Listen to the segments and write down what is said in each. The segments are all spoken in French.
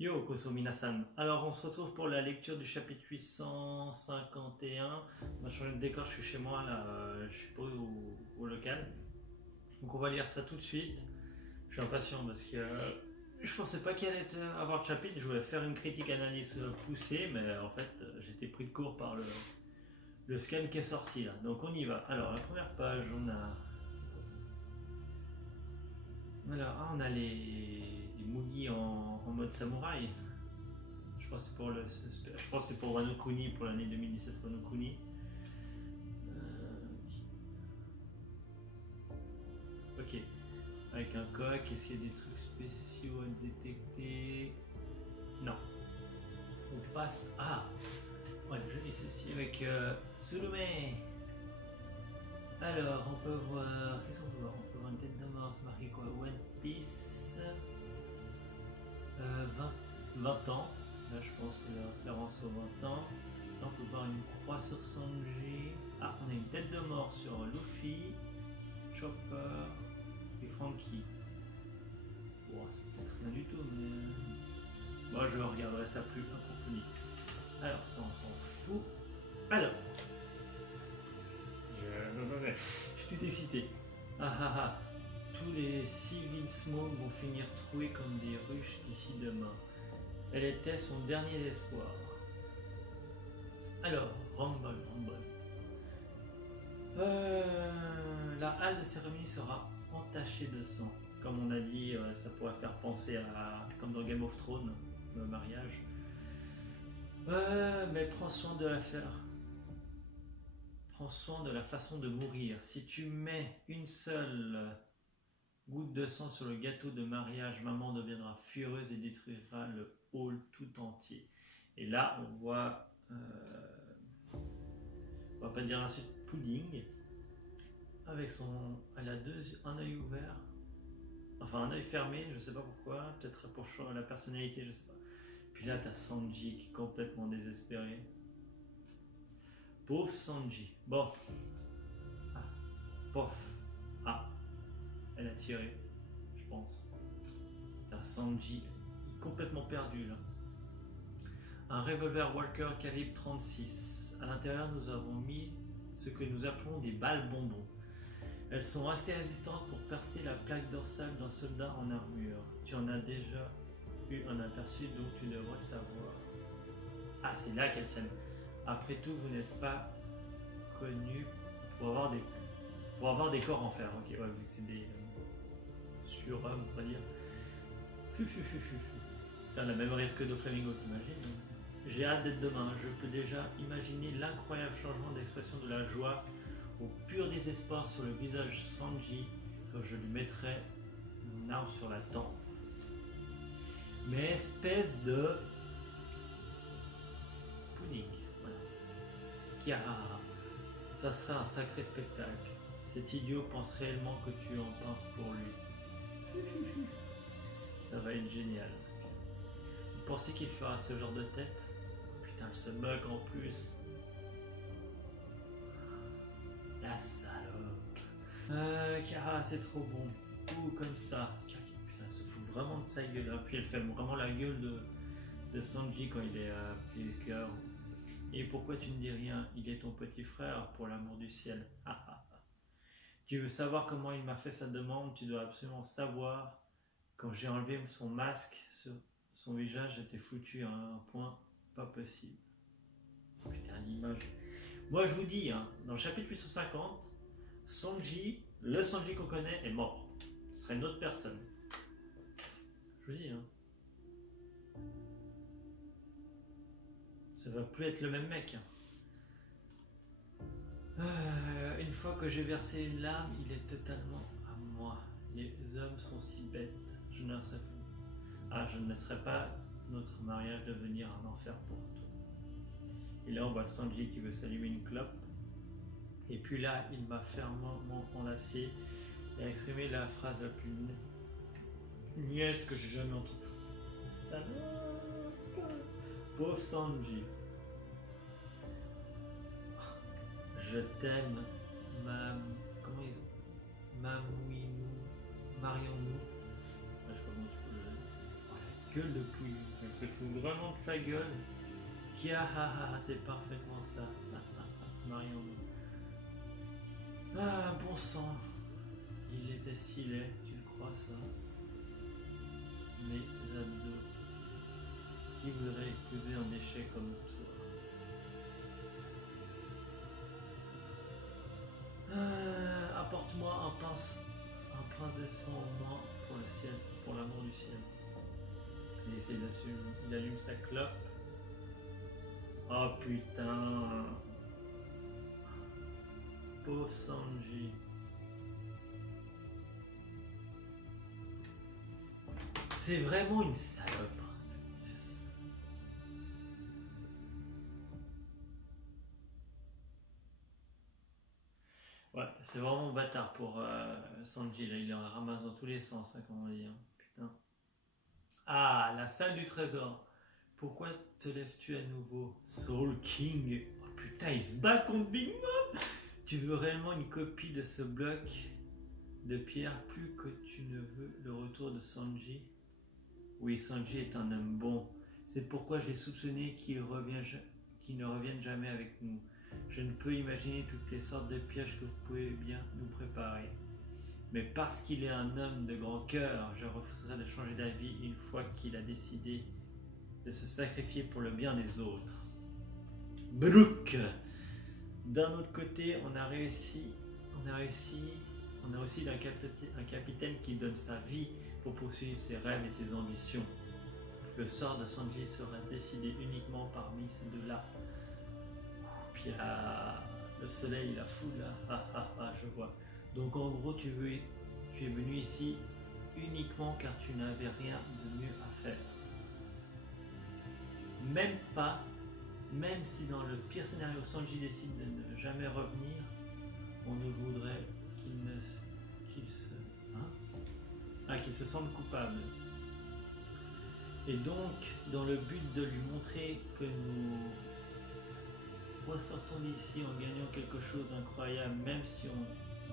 Yo, Koso Minasan. Alors, on se retrouve pour la lecture du chapitre 851. On a changé de décor, je suis chez moi, là, je suis pas au local. Donc, on va lire ça tout de suite. Je suis impatient parce que je pensais pas qu'il allait avoir de chapitre. Je voulais faire une critique analyse poussée, mais en fait, j'étais pris de court par le scan qui est sorti là. Donc, on y va. Alors, la première page, on a. C'est quoi ça? Alors, on a les Mugi en mode samouraï. Je pense que c'est pour Wano Kuni, pour l'année 2017 Wano Kuni. Ok. Avec un coq, est-ce qu'il y a des trucs spéciaux à détecter? Non. On passe. Ah ouais, je dis ceci avec Surume. Alors, on peut voir. Qu'est-ce qu'on peut voir? On peut voir une tête de mort, c'est marqué quoi? One Piece. 20 ans. Là, je pense que c'est la référence aux 20 ans. Là, on peut voir une croix sur Sanji. Ah, on a une tête de mort sur Luffy, Chopper et Frankie. Bon, c'est peut-être rien du tout, mais. Moi, je regarderai ça plus approfondi. Alors, ça, on s'en fout. Alors. Je suis tout excité. Ah ah ah. Tous les civils Smoke vont finir troués comme des ruches d'ici demain. Elle était son dernier espoir. Alors, Rumble. La halle de cérémonie sera entachée de sang. Comme on a dit, ça pourrait faire penser à, comme dans Game of Thrones, le mariage. Mais prends soin de l'affaire. Prends soin de la façon de mourir. Si tu mets une seule goutte de sang sur le gâteau de mariage, maman deviendra furieuse et détruira le hall tout entier. Et là, on voit, on va pas dire un suite pudding, avec elle a un œil ouvert, enfin un œil fermé, je sais pas pourquoi, peut-être pour la personnalité, je sais pas. Puis là, t'as Sanji qui est complètement désespéré. Pauvre Sanji. Bon. Ah. Pof. Ah. Elle a tiré, je pense. T'as Sanji complètement perdu là. Un revolver Walker calibre 36. À l'intérieur, nous avons mis ce que nous appelons des balles bonbons. Elles sont assez résistantes pour percer la plaque dorsale d'un soldat en armure. Tu en as déjà eu un aperçu, donc tu devrais savoir. Ah, c'est là qu'elle s'aime. Après tout, vous n'êtes pas connu pour avoir des corps en fer. Ok, ouais, vu que c'est des surhommes, on va dire. T'as la même rire que Doflamingo, t'imagines? J'ai hâte d'être demain. Je peux déjà imaginer l'incroyable changement d'expression de la joie au pur désespoir sur le visage Sanji quand je lui mettrai mon arme sur la tempe. Mais espèce de pudding, voilà. Kiara, ça serait un sacré spectacle. Cet idiot pense réellement que tu en penses pour lui. Ça va être génial. Vous pensez qu'il fera ce genre de tête? Putain, elle se moque en plus. La salope. Kara, c'est trop bon. Ouh, comme ça. Putain, elle se fout vraiment de sa gueule. Puis elle fait vraiment la gueule de Sanji quand il est à pied de cœur. Et pourquoi tu ne dis rien? Il est ton petit frère, pour l'amour du ciel. Tu veux savoir comment il m'a fait sa demande? Tu dois absolument savoir. Quand j'ai enlevé son masque, son visage était foutu à un point pas possible. Putain, l'image. Moi, je vous dis, hein, dans le chapitre 850, Sanji, le Sanji qu'on connaît, est mort. Ce serait une autre personne. Je vous dis, hein. Ça va plus être le même mec. Une fois que j'ai versé une larme, il est totalement à moi. Les hommes sont si bêtes. Je ne laisserai pas notre mariage devenir un enfer pour toi. Et là, on voit Sanji qui veut s'allumer une clope. Et puis là, il m'a fermement enlacé et a exprimé la phrase la plus niaise que j'ai jamais entendue. Ça va. Pauvre Sanji. Je t'aime, comment ils ont? Marions-nous. Je sais pas comment tu peux le. Voilà, gueule de pouille. Elle se fout vraiment de sa gueule. Qui a c'est parfaitement ça. Marion. Ah, bon sang. Il était si laid, tu le crois ça? Mes abdos. Qui voudrait épouser un déchet comme toi? Apporte-moi un prince décent au moins pour le ciel, pour l'amour du ciel. Il allume sa clope. Oh putain. Pauvre Sanji. C'est vraiment une salope, hein, cette princesse. Ouais, c'est vraiment bâtard pour Sanji, là, il en ramasse dans tous les sens, hein, comme on dit, hein. Putain. Ah, la salle du trésor. Pourquoi te lèves-tu à nouveau? Soul King. Oh putain, il se bat contre Big Mom. Tu veux réellement une copie de ce bloc de pierre plus que tu ne veux le retour de Sanji? Oui, Sanji est un homme bon. C'est pourquoi j'ai soupçonné qu'il ne revienne jamais avec nous. Je ne peux imaginer toutes les sortes de pièges que vous pouvez bien nous préparer. Mais parce qu'il est un homme de grand cœur, je refuserai de changer d'avis une fois qu'il a décidé de se sacrifier pour le bien des autres. Brook. D'un autre côté, on a aussi un capitaine qui donne sa vie pour poursuivre ses rêves et ses ambitions. Le sort de Sanji sera décidé uniquement parmi ces deux-là. Puis le soleil, la foule, là, je vois. Donc en gros, tu es venu ici uniquement car tu n'avais rien de mieux à faire. Même si dans le pire scénario Sanji décide de ne jamais revenir, on ne voudrait qu'il se sente coupable. Et donc, dans le but de lui montrer que nous ressortons d'ici en gagnant quelque chose d'incroyable, même si on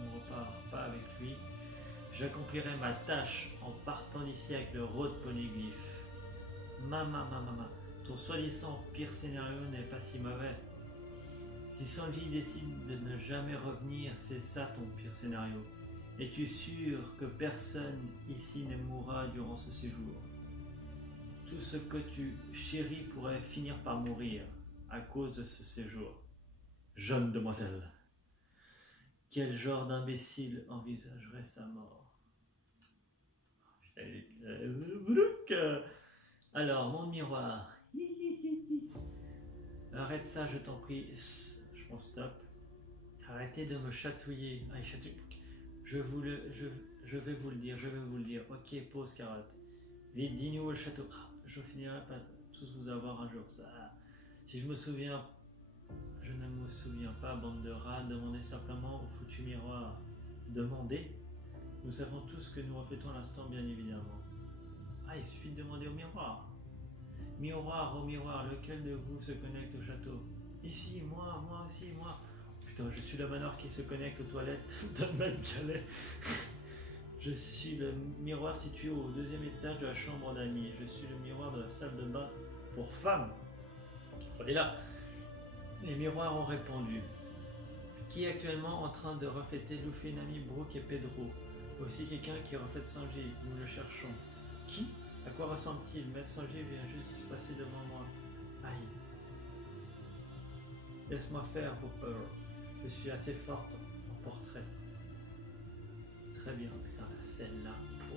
ne repart pas avec lui, j'accomplirai ma tâche en partant d'ici avec le Road Poneglyph. Mama. Ton soi-disant pire scénario n'est pas si mauvais. Si Sanji décide de ne jamais revenir, c'est ça ton pire scénario. Es-tu sûr que personne ici ne mourra durant ce séjour? Tout ce que tu chéris pourrait finir par mourir à cause de ce séjour. Jeune demoiselle, quel genre d'imbécile envisagerait sa mort? Alors, mon miroir. Arrête ça, je t'en prie. Je pense stop. Arrêtez de me chatouiller. Ah, je vais vous le dire. Ok, pause carotte. Vite, dis-nous le château. Je finirai par tous vous avoir un jour. Ça. Si je me souviens, je ne me souviens pas, bande de rats. Demandez simplement au foutu miroir. Demandez. Nous savons tous ce que nous reflétons à l'instant, bien évidemment. Ah, il suffit de demander au miroir. Miroir, au miroir, lequel de vous se connecte au château? Ici, moi aussi, moi. Putain, je suis la manoir qui se connecte aux toilettes de Mal-Calais. Je suis le miroir situé au 2e étage de la chambre d'amis. Je suis le miroir de la salle de bain pour femmes. On est là. Les miroirs ont répondu. Qui est actuellement en train de refléter Luffy, Nami, Brook et Pedro? Aussi quelqu'un qui reflète Sanji. Nous le cherchons. Qui? À quoi ressemble-t-il? Mais Sanji vient juste de se passer devant moi. Aïe. Laisse-moi faire, Hopper. Je suis assez forte en portrait. Très bien, putain, la scène là. Oh.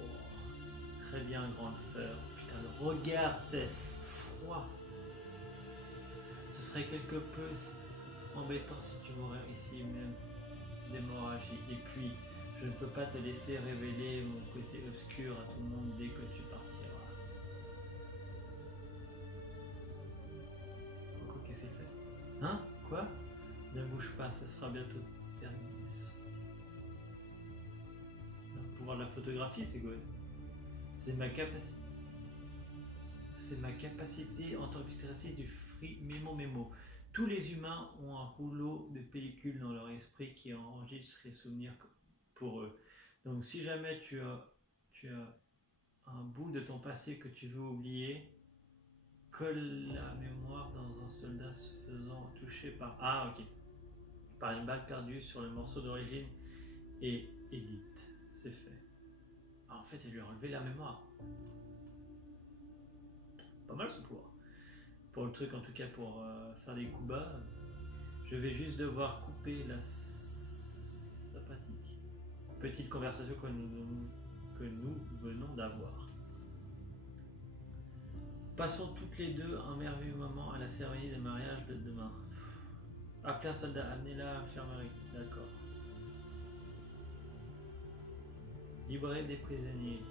Très bien, grande sœur. Putain, le regard, c'est froid. Ce serait quelque peu embêtant si tu m'aurais ici même d'hémorragie. Et puis, je ne peux pas te laisser révéler mon côté obscur à tout le monde dès que tu partiras. Coucou, qu'est-ce qu'il fait? Hein? Quoi? Ne bouge pas, ce sera bientôt terminé. Le pouvoir de la photographie, c'est quoi? C'est ma capacité en tant qu'utilisatrice du free mémo. Tous les humains ont un rouleau de pellicule dans leur esprit qui enregistre les souvenirs pour eux. Donc si jamais tu as un bout de ton passé que tu veux oublier. Colle la mémoire dans un soldat se faisant toucher par... Ah, ok. Par une balle perdue sur le morceau d'origine et édite. C'est fait. Ah, en fait, il lui a enlevé la mémoire. Pas mal ce pouvoir. Pour le truc, en tout cas, pour faire des coups bas, je vais juste devoir couper la sympathique. Petite conversation que nous venons d'avoir. Passons toutes les deux un merveilleux moment à la cérémonie de mariage de demain. Appelez un soldat, amenez-la à l'infirmerie. D'accord. Libérer des prisonniers.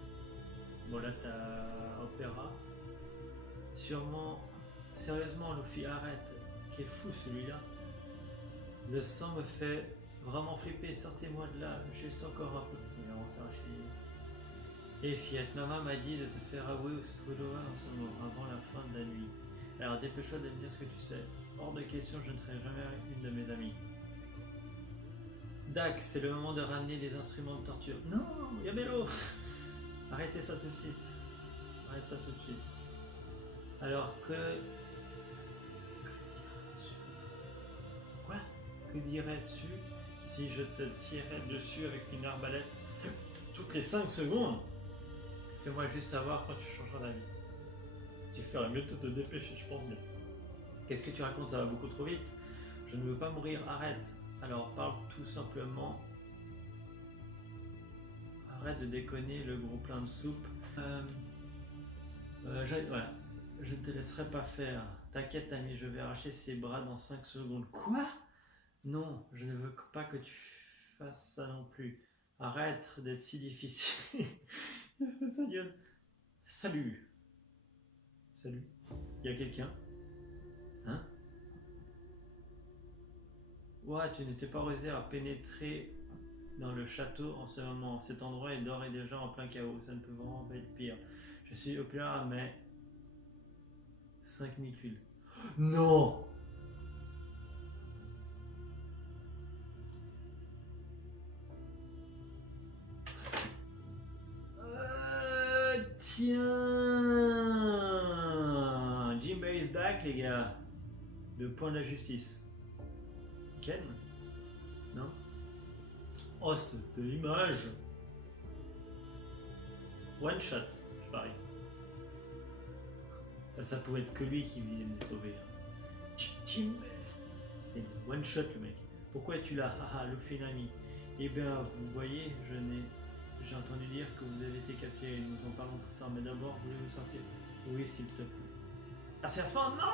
Bon, là, t'as opéra. Sûrement. Sérieusement, Luffy, arrête. Quel fou celui-là. Le sang me fait vraiment flipper. Sortez-moi de là. Juste encore un peu. Il va s'arracher. Et fillette, maman m'a dit de te faire avouer où se trouvait l'horreur en ce moment, avant la fin de la nuit. Alors dépêche-toi de me dire ce que tu sais. Hors de question, je ne serai jamais une de mes amies. Dac, c'est le moment de ramener les instruments de torture. Non, Yamelo. Arrêtez ça tout de suite. Arrête ça tout de suite. Alors que... Quoi? Que dirais-tu si je te tirais dessus avec une arbalète toutes les 5 secondes? Fais-moi juste savoir quand tu changeras d'avis. Tu ferais mieux de te dépêcher, je pense bien. Qu'est-ce que tu racontes? Ça va beaucoup trop vite. Je ne veux pas mourir, arrête. Alors parle tout simplement. Arrête de déconner, le gros plein de soupe. Voilà. Je ne te laisserai pas faire. T'inquiète, ami, je vais arracher ses bras dans 5 secondes. Quoi? Non, je ne veux pas que tu fasses ça non plus. Arrête d'être si difficile. Il se fait sa gueule. Salut. Salut. Il y a quelqu'un? Hein? Ouais, tu n'étais pas rusé à pénétrer dans le château en ce moment. Cet endroit est d'ores et déjà en plein chaos. Ça ne peut vraiment pas être pire. Je suis au pire, mais 5000 tuiles. Non! Tiens! Jinbei is back, les gars. Le point de la justice. Ken? Non? Oh, cette image! One shot, je parie. Ça pouvait être que lui qui vient de sauver. Jinbei! One shot, le mec. Pourquoi es-tu là? Haha, le Phénami. Eh bien, vous voyez, j'ai entendu dire que vous avez été capturé. Nous en parlons plus tard, mais d'abord, voulez-vous sortir? Oui, s'il te plaît. Ah, c'est la fin? Non!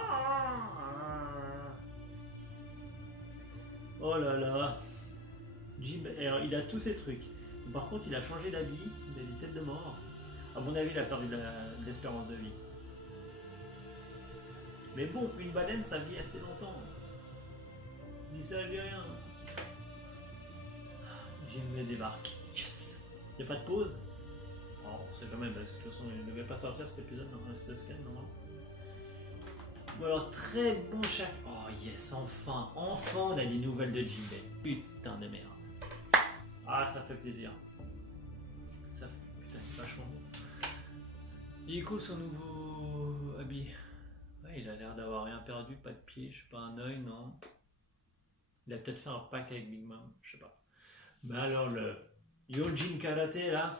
Oh là là! Alors, il a tous ces trucs. Par contre, il a changé d'habit, il a des têtes de mort. À mon avis, il a perdu de l'espérance de vie. Mais bon, une baleine, ça vit assez longtemps. Il dit ça, vit rien. Jinbei débarque. Yes! Il n'y a pas de pause? Oh, on sait quand même, parce que de toute façon, il ne devait pas sortir cet épisode dans ce scan, normalement. Bon alors, très bon chapitre. Oh yes, enfin, on a des nouvelles de Jinbei. Putain de merde. Ah, ça fait plaisir. Ça fait, putain, vachement bon. Il est cool son nouveau habit. Ouais, il a l'air d'avoir rien perdu, pas de pied, je sais pas, un œil, non. Il a peut-être fait un pack avec Big Mom, je sais pas. Mais alors le Yojin Karaté là,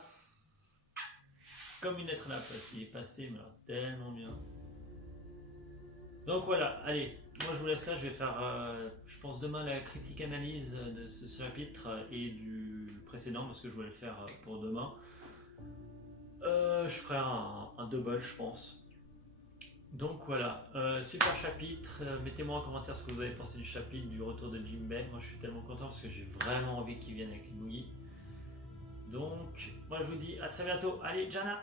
comme une lettre à la place, il est passé mais alors, tellement bien. Donc voilà, allez, moi je vous laisse là, je vais faire, je pense demain la critique analyse de ce chapitre et du précédent parce que je voulais le faire pour demain. Je ferai un double je pense. Donc voilà, super chapitre, mettez-moi en commentaire ce que vous avez pensé du chapitre, du retour de Jinbei. Moi je suis tellement content parce que j'ai vraiment envie qu'il vienne avec les bouillies. Donc moi je vous dis à très bientôt, allez Jana!